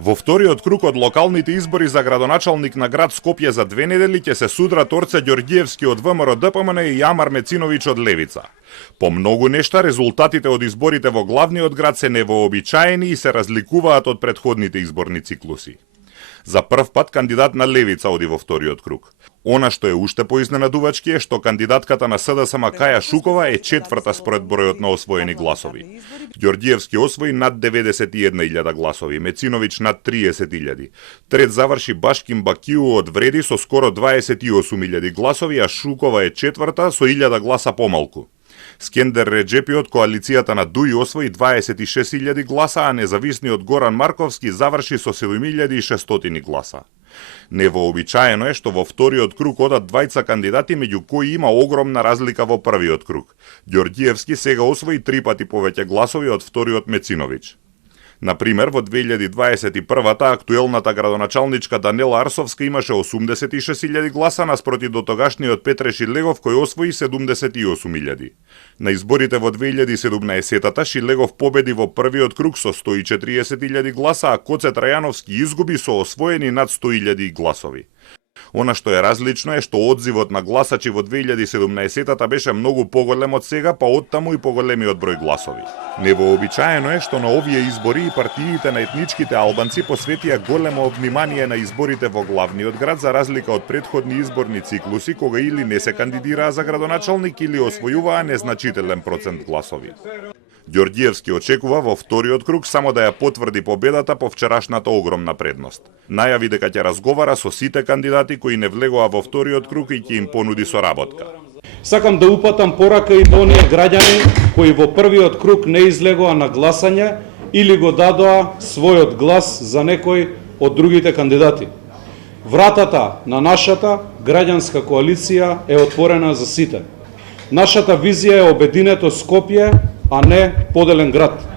Во вториот круг од локалните избори за градоначалник на град Скопје за 2 недели ќе се судрат Орце Ѓорѓиевски од ВМРО-ДПМН и Јамар Мециновиќ од Левица. По многу нешта резултатите од изборите во главниот град се невообичаени и се разликуваат од претходните изборни циклуси. За прв пат кандидат на Левица оди во вториот круг. Она што е уште поизненадувачки е што кандидатката на СДСМ Каја Шукова е четврта според бројот на освоени гласови. Ѓорѓиевски освои над 91.000 гласови, Мециновиќ над 30.000. Трет заврши Башким Бакиу од Вреди со скоро 28.000 гласови, а Шукова е четврта со 1000 гласа помалку. Скендер Реджепи од коалицијата на ДУИ освои 26.000 гласа, а независниот Горан Марковски заврши со 7.600 гласа. Невообичаено е што во вториот круг одат двајца кандидати меѓу кои има огромна разлика во првиот круг. Ѓорѓиевски сега освои 3 пати повеќе гласови од вториот Мециновиќ. Например, во 2021-та актуелната градоначалничка Данела Арсовска имаше 86.000 гласа наспроти дотогашниот Петре Шилегов кој освои 78.000. На изборите во 2017-та Шилегов победи во првиот круг со 140.000 гласа, а Коце Трајановски изгуби со освоени над 100.000 гласови. Она што е различно е што одзивот на гласачи во 2017-та беше многу поголем од сега, па оттаму и поголемиот број гласови. Невообичаено е што на овие избори и партиите на етничките албанци посветија големо внимание на изборите во главниот град за разлика од претходни изборни циклуси кога или не се кандидираа за градоначалник или освојуваа незначителен процент гласови. Ѓорѓиевски очекува во вториот круг само да ја потврди победата по вчерашната огромна предност. Најави дека ќе разговара со сите кандидати кои не влегоа во вториот круг и ќе им понуди соработка. Сакам да упатам порака и до оние граѓани кои во првиот круг не излегоа на гласање или го дадоа својот глас за некој од другите кандидати. Вратата на нашата граѓанска коалиција е отворена за сите. Нашата визија е обединето Скопје, а не поделен град.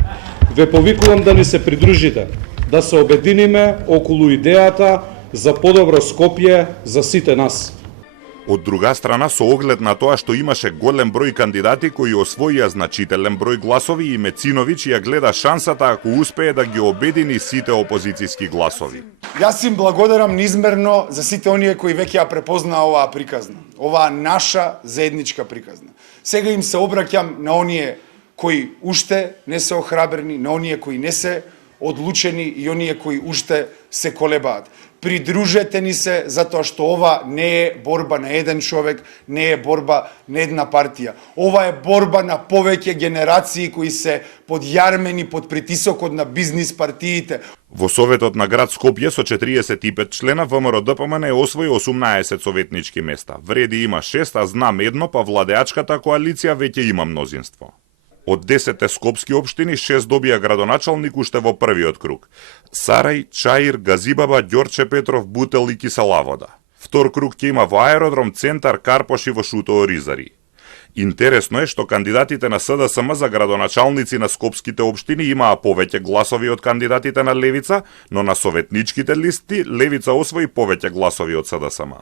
Ве повикувам да ни се придружите, да се обединиме околу идејата за подобро Скопје за сите нас. Од друга страна, со оглед на тоа што имаше голем број кандидати кои освоија значителен број гласови и Мециновиќ ја гледа шансата ако успее да ги обедини сите опозицијски гласови. Јас им благодарам низмерно за сите оние кои веќе ја препознаа оваа приказна, оваа наша заедничка приказна. Сега им се обраќам на оние кои уште не се охрабрени, на оние кои не се одлучени и оние кои уште се колебаат. Придружете ни се затоа што ова не е борба на еден човек, не е борба на една партија. Ова е борба на повеќе генерации кои се подјармени под притисокот на бизнис партиите. Во Советот на град Скопје со 45 члена ВМРО-ДПМН освои 18 советнички места. Вреди има 6, а Знам едно, па владеачката коалиција веќе има мнозинство. Од 10 скопски општини 6 добија градоначалник уште во првиот круг. Сарај, Чаир, Газибаба, Ѓорче Петров, Бутел и Киселавода. Втор круг ќе има во Аеродром, Центар, Карпош и во Шутово Ризари. Интересно е што кандидатите на СДСМ за градоначалници на скопските општини имаа повеќе гласови од кандидатите на Левица, но на советничките листи Левица освои повеќе гласови од СДСМ.